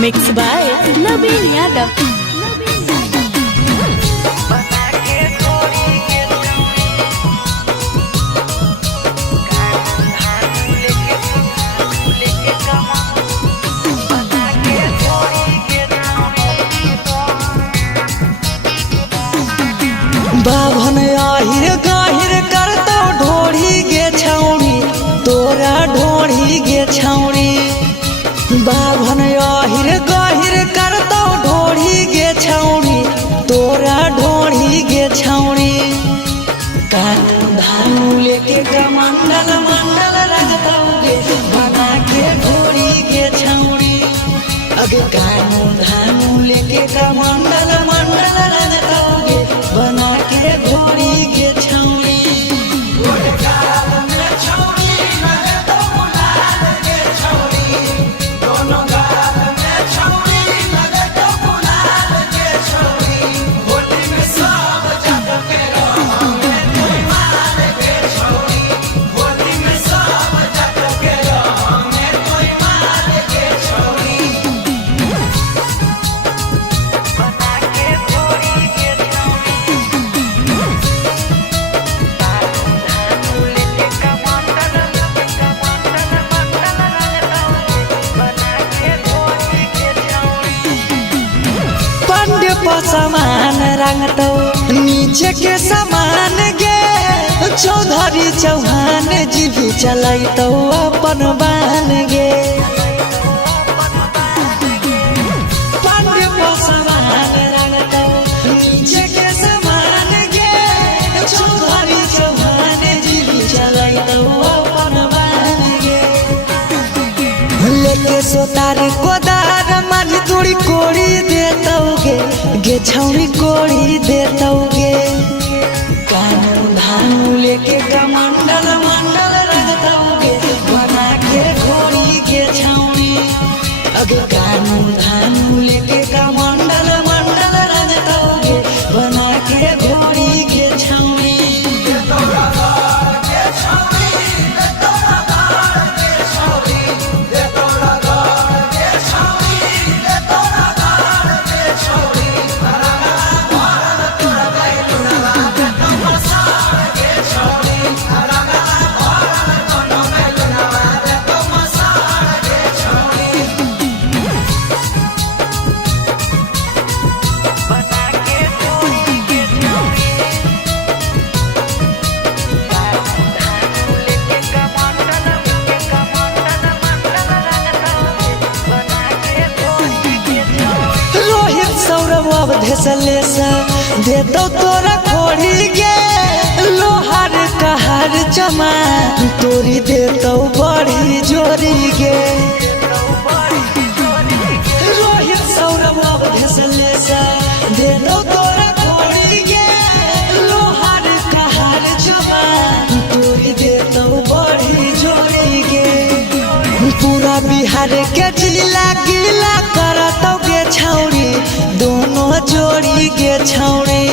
Mixed by Nabin Yadav. बाभन आहिर गाहिर करतो ढोढ़ी गे छौड़ी तोरा ढोढ़ी गे छौड़ी बाभन आहिर गाहिर करतो ढोढ़ी गे छौड़ी तोरा ढोढ़ी गे छौड़ी कानू धानू लेके कमंडल मंडल रजतौगे बना के ढोढ़ी गे छौड़ी अगे कानू धानू लेके कमंडल मंडल रजतौगे बना के घोड़ी के छौड़ी समान रंगतो नीचे के समान गे चौधरी चौहान जी भी चलैतो अपन बान गे पंडित समान रंगतो नीचे के समान गे चौधरी चौहान जी भी चलैतो अपन बान गे लेके सोतार कोदार मजदूरी कोड़ी देतौगे गे छौड़ी कोड़ी देतौगे कानू धानू लेके कमंडल मंडल रजतौगे बना के घोड़ी के छौड़ी अगे कानू धानू लेके कमंडल मंडल रजतौगे बना के घोड़ी के छौड़ी धसले से देतो तोरा खोड़ी गे लोहार कहार जमा तोरी देतो बड़ी जोरी गे रोहित सौरभ धसले से देतो तोरा खोड़ी गे लोहार कहार जमा तोरी देतो बड़ी जोरी गे पूरा बिहार के जिला गिला करतो गे छौड़ी दोनों जोड़ी गे छौड़ी